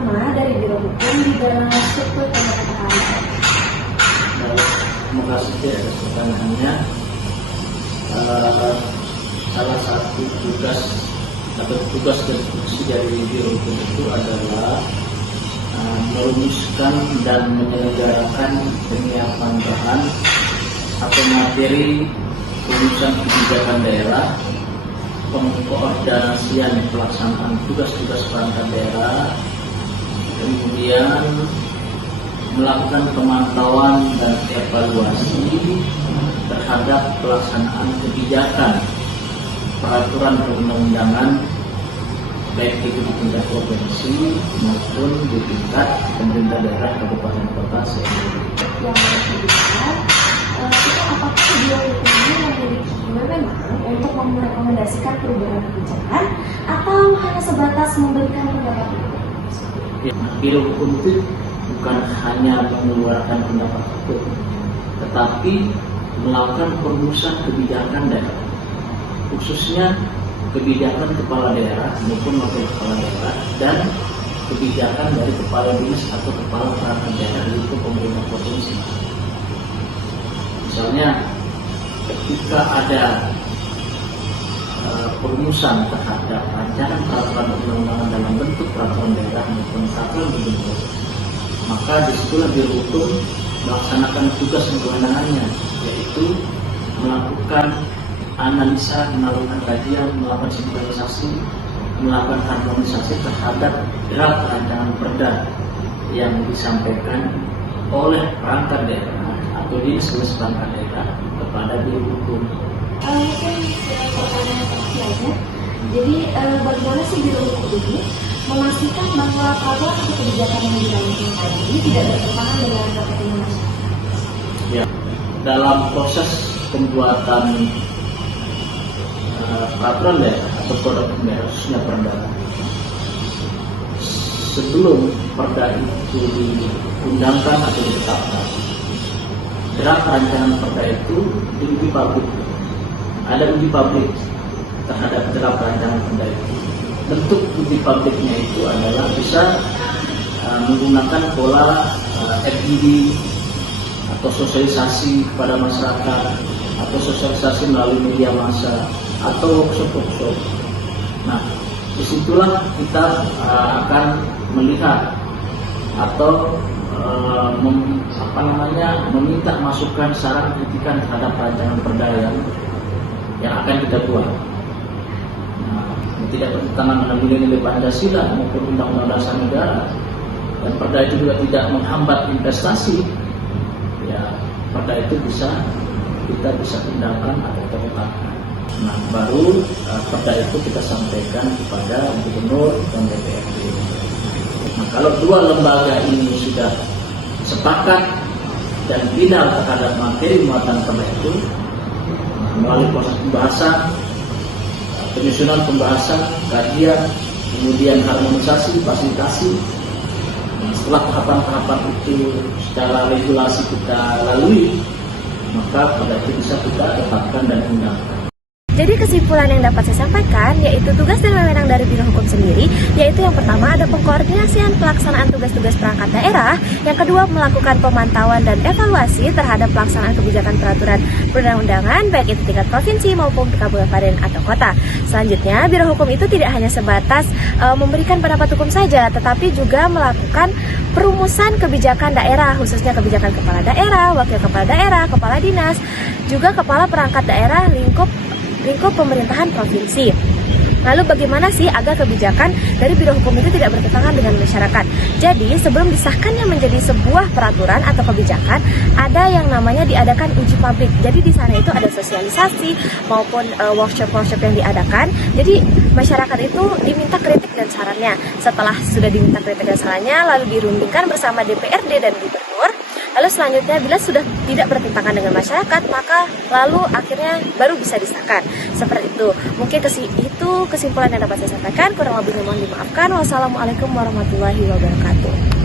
utama dari Biro Hukum di dalam struktur pendapatan ASN? Terima kasih atas pertanyaannya. Salah satu tugas atau tugas dan fungsi dari Biro Hukum itu adalah merumuskan dan menyelenggarakan penyiapan bahan atau materi rumusan kebijakan daerah, pengkoordinasian pelaksanaan tugas-tugas perangkat daerah, kemudian melakukan pemantauan dan evaluasi terhadap pelaksanaan kebijakan peraturan perundang-undangan baik itu di tingkat provinsi maupun di tingkat pemerintah daerah kabupaten kota se-Indonesia. Yang kedua, kita apakah Biro Hukum ini memiliki wewenang untuk merekomendasikan perubahan kebijakan atau hanya sebatas memberikan pendapat hukum? Ya, Biro Hukum itu bukan hanya mengeluarkan pendapat hukum, tetapi melakukan perumusan kebijakan daerah, khususnya kebijakan kepala daerah maupun wakil kepala daerah dan kebijakan dari kepala dinas atau kepala perangkat daerah di lingkup pemerintah provinsi. Misalnya, ketika ada perumusan terhadap rancangan peraturan perundang-undangan dalam bentuk peraturan daerah maupun peraturan gubernur, maka disitulah Biro Hukum melaksanakan tugas dan kewenangannya, yaitu melakukan analisa, melakukan kajian, melakukan sinkronisasi, melakukan harmonisasi terhadap draft rancangan perda yang disampaikan oleh perangkat daerah atau dinas perangkat daerah kepada Biro Hukum. Mungkin pertanyaan terakhirnya, jadi bagaimana sih Biro Hukum ini memastikan bahwa peraturan atau kebijakan yang dirancang tadi tidak bertentangan dengan kepentingan masyarakat? Ya, dalam proses pembuatan peraturan daerah atau produk daerah khususnya perda, sebelum perda itu diundangkan atau ditetapkan, draft rancangan perda itu diuji publik. Ada uji publik terhadap draft rancangan perda itu. Bentuk uji publiknya itu adalah bisa menggunakan pola FGD atau sosialisasi kepada masyarakat, atau sosialisasi melalui media massa, atau workshop. Nah, disitulah kita akan melihat atau meminta masukan, saran, kritikan terhadap rancangan perda yang akan kita buat. Nah, tidak bertentangan dengan nilai-nilai Pancasila maupun Undang-Undang Dasar Negara, dan perda itu juga tidak menghambat investasi. Ya, perda itu kita bisa tindakan atau kita tetapkan. Nah, baru perda itu kita sampaikan kepada gubernur dan DPRD. Nah, kalau dua lembaga ini sudah sepakat dan final terhadap materi muatan perda itu, melalui proses pembahasan, penyusunan pembahasan, kajian, kemudian harmonisasi, fasilitasi. Nah, setelah tahapan-tahapan itu secara regulasi kita lalui, maka perda itu bisa kita tetapkan dan undangkan. Jadi kesimpulan yang dapat saya sampaikan yaitu tugas dan wewenang dari Biro Hukum sendiri, yaitu yang pertama ada pengkoordinasian pelaksanaan tugas-tugas perangkat daerah, yang kedua melakukan pemantauan dan evaluasi terhadap pelaksanaan kebijakan peraturan perundang-undangan baik itu tingkat provinsi maupun kabupaten atau kota. Selanjutnya, Biro Hukum itu tidak hanya sebatas memberikan pendapat hukum saja, tetapi juga melakukan perumusan kebijakan daerah, khususnya kebijakan kepala daerah, wakil kepala daerah, kepala dinas, juga kepala perangkat daerah lingkup pemerintahan provinsi. Lalu bagaimana sih agar kebijakan dari Biro Hukum itu tidak bertentangan dengan masyarakat? Jadi sebelum disahkannya menjadi sebuah peraturan atau kebijakan, ada yang namanya diadakan uji publik. Jadi di sana itu ada sosialisasi maupun workshop-workshop yang diadakan. Jadi masyarakat itu diminta kritik dan sarannya. Setelah sudah diminta kritik dan sarannya, lalu dirundingkan bersama DPRD dan gubernur. Lalu selanjutnya bila sudah tidak bertentangan dengan masyarakat, maka lalu akhirnya baru bisa disahkan. Seperti itu. Mungkin itu kesimpulan yang dapat saya sampaikan. Kurang lebihnya mohon dimaafkan. Wassalamualaikum warahmatullahi wabarakatuh.